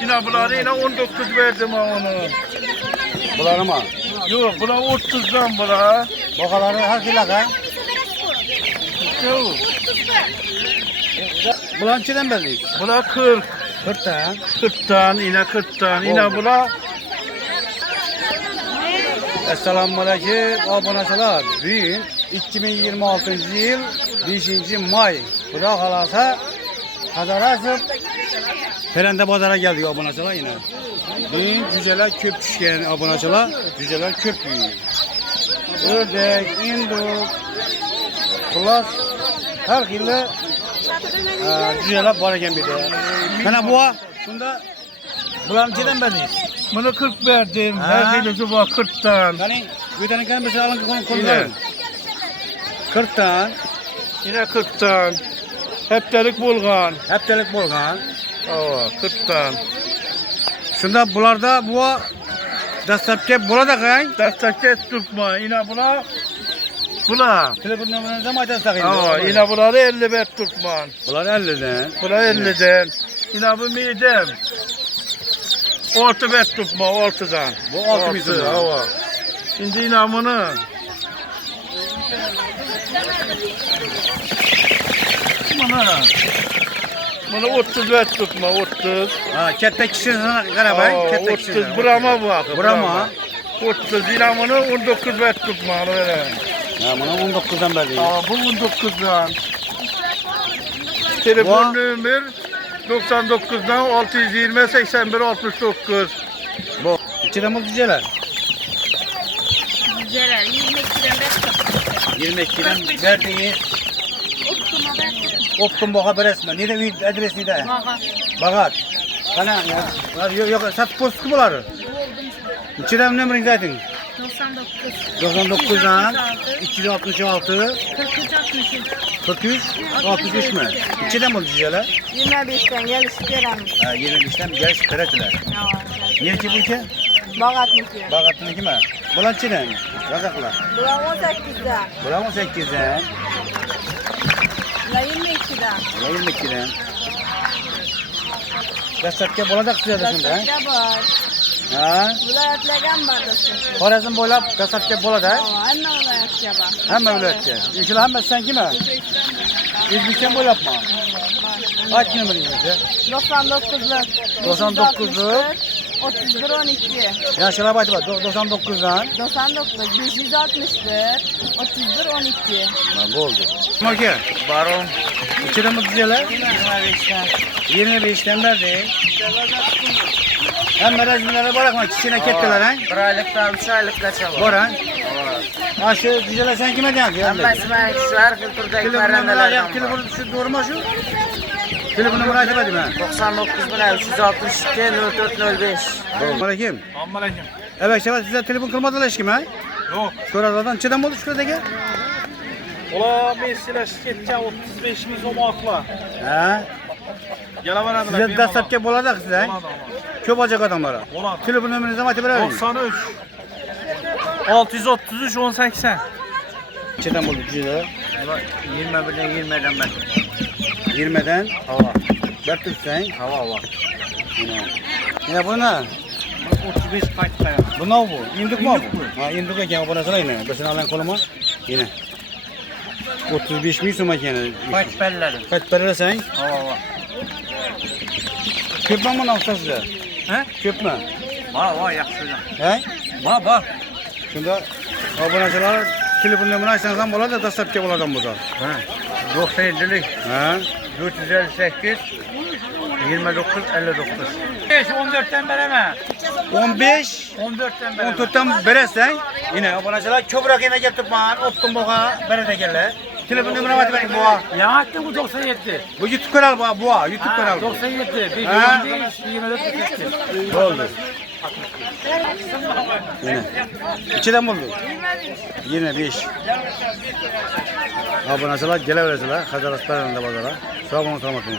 Yine bunları yine 19 verdim ha onu. Bunları mı? Yok buna 30'dan buna. Bakaları her kilaka. Yok. Bulan çiden belli. Buna 40. 40 tane. 40'tan yine 40'tan yine Oldu. buna Esselamu Aleyküm aboneçiler. Bugün 2026 yıl 5. May. Kuda kalasa Hazarasıp Perende Bazar'a geldik aboneçiler yine. Bugün cüceler köp düşken aboneçiler. Cüceler köp büyüyor. Ördek, induk, kulak, her türlü cüceler var eken bir de. Bana bu, bunda bulan çeden belliyiz. buna 40 verdim. Ha. Her birisi var 40'tan. Yani bir tane kan mesela alın Yine. konudan. 40 tane. Yine 40'tan. Hep delik bulgan. Hep delik bolgan. Aa 40'tan. Şunda bularda bu dastlapki burada kay. Destek tutma. Yine buna. Telefon numaranızı mı açarsak Aa yine bunları 50 ver tutman. Bunlar 50'den. Buna 50'den. Yine bu midem. 6 ver tutma 6'dan. Bu 6 midem. Hava. Şimdi yine bunu. Bunu 30 ver tutma 30. Ha, kette kişinin karabay. Kette 30 kişinin. Brahma bak. Brahma. 30 yine bunu 19 ver tutma. Öyle. Ya bunu 19'dan belli. Aa bu 19'dan. Telefon numara 99'dan 620 81 69. Bu. İçiden bu cüceler. Güzel, 22'den verdiğiniz Optum bu haber resmen. Nede adres nede? Bagat. Kana yok sat postu buları. İçiden ne mi zaten? 99. 99'dan 266 43 63. 43 63 mü? İçiden bu cüceler. 25'ten gel isterim. Ha 25'ten gel şikayetler. Niye ki bu ki? Bagat mı? Bagatın iki mi? Bulan çinen. Yazaklar. Bulan 18'de. Bulan 18'den. La 22'den. Bulan 22'den. Gasatke bulacak size de şimdi. Gasatke var. Ha? Vilayetlerden bardasın. Horazm boylap gasatke bulacak. Hemen vilayetke var. Hemen vilayetke. İnşallah hemen sen kime? İzmir'den boylap mı? Kaç numarayı? 99'luk. 99'luk. 31 12. Ya şöyle bak 99'dan. 99'luk 561 31 12. Ha bu oldu. Maki. Baron. İçeri mi güzeller? 25'ten. 25'ten verdi. Hem merezimlere bırakma kişine kettiler ha. 1 aylıktan 3 aylık kaçalım. Boran. Ha şu güzeller sen kime diyorsun? Ama İsmail kişiler kültürdeki Telefon numarayı verendelerden yap. var. Telefonu şu doğru mu şu? Telefon numarayı söyledim ha. 99.362 0405. Aleyküm. Aleyküm. Evet Şevat size telefon kırmadılar hiç kime ha? Yok. Şuralardan çeden mi oldu şuradaki? Ola mesela şirketçe 35 bin somakla. Ha. Gele var Size dastlapki bulacak size. Köp olacak adamlara. Olan. Telefon numaranızı mı verelim? 93 633 1080. Çeden buldu güzeller. 21'den 20'den ben. 20'den. Hava. Bertut sen. Hava. Yine bu ne? 35 kaç kaya. Bu ne bu? İndik mi bu? Ha indik eken bu nasıl yine? Besin alan koluma. Yine. 35 bin su makine. Kaç belleri? Kaç para sen? Hava. Köp mü bunu alsa size? He? Köp mü? Var yaxşıdan. He? Var. Şunda abonacılar telefon numarayı açsanız болады da dastlapki buladan bu zor. Ha. 97'lik Ha? 458 29 59. 14'ten vereme. 15 14'ten vereme. 14'ten beresen yine abonacılar köbrak yine getirip bana optum boğa berede gelirler. Telefon numaramı at benim boğa. Yahattı bu 97. Bu YouTube kanal boğa YouTube kanal. 97. Bir Ha? 24 42. Oldu. Yine. İçiden buldu. 25. Abonacılar gelebilirler. Hazır asparlarında bazara. Sağ olun, selamat olun.